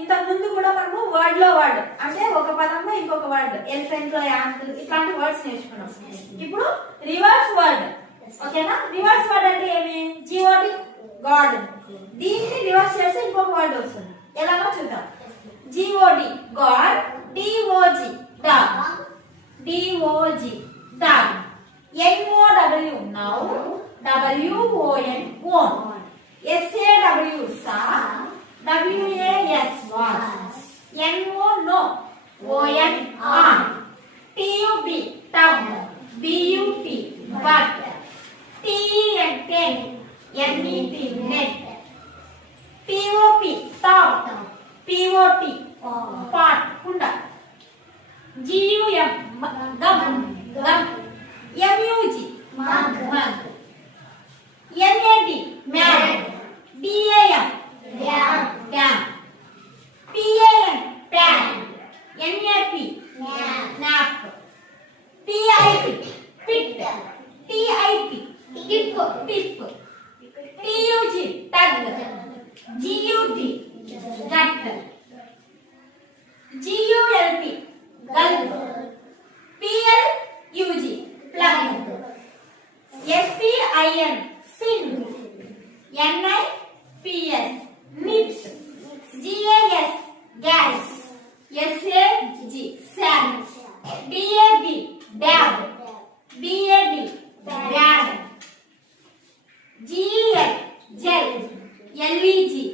ఇంతకు ముందు కూడా మనము వర్డ్ లో వర్డ్ అంటే ఒక పదంలో ఇంకొక వర్డ్ ఎలిఫెంట్ లో యాంకిల్ ఇట్లాంటి వర్డ్స్ నేర్చుకున్నాం. ఇప్పుడు రివర్స్ వర్డ్ ఓకేనా. రివర్స్ వర్డ్ అంటే ఏమి? GOD God. దీన్ని రివర్స్ చేస్తే ఇంకొక వర్డ్ వస్తుంది. ఎలాగో చూద్దాం. G O D god, D O G dog, D O G dog, N O W now, W O N own, S A W saw, W A S watch, N O no, O N on, T U B tub, B U T but, T N ten, N E T net, P O P top, P O T pot కుండ, G U M gum gum, M U G mug mug, N A D mad, D A M dam dam, P A N pan, N A P nap, T I P pit, T I P tip tip, T U G tug, G U T gut, G U L P gulp, P L U G plug, S P I N spin, N I P S nips, G A S gas, ఎస్ఏజి San, D A B dab, B A D dad, G L gel, L E G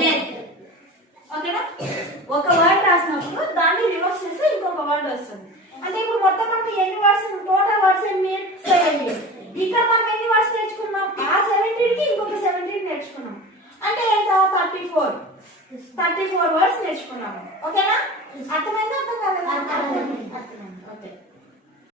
let. ఓకేనా. ఒక word రాసినప్పుడు దాన్ని reverse చేస్తే ఇంకొక word వస్తుంది. అంటే ఇప్పుడు మొత్తం మనకి ఎన్ని వర్డ్స్, టోటల్ వర్డ్స్ ఎన్ని? 70. ఇక్కడ మనం ఎన్ని వర్డ్స్ నేర్చుకున్నాం? ఆ 70 కి ఇంకొక 70 నేర్చుకున్నాం. అంటే ఎంత? 34 వర్డ్స్ నేర్చుకున్నాము. ఓకేనా. అర్థమైందా? అర్థం కాలేదా?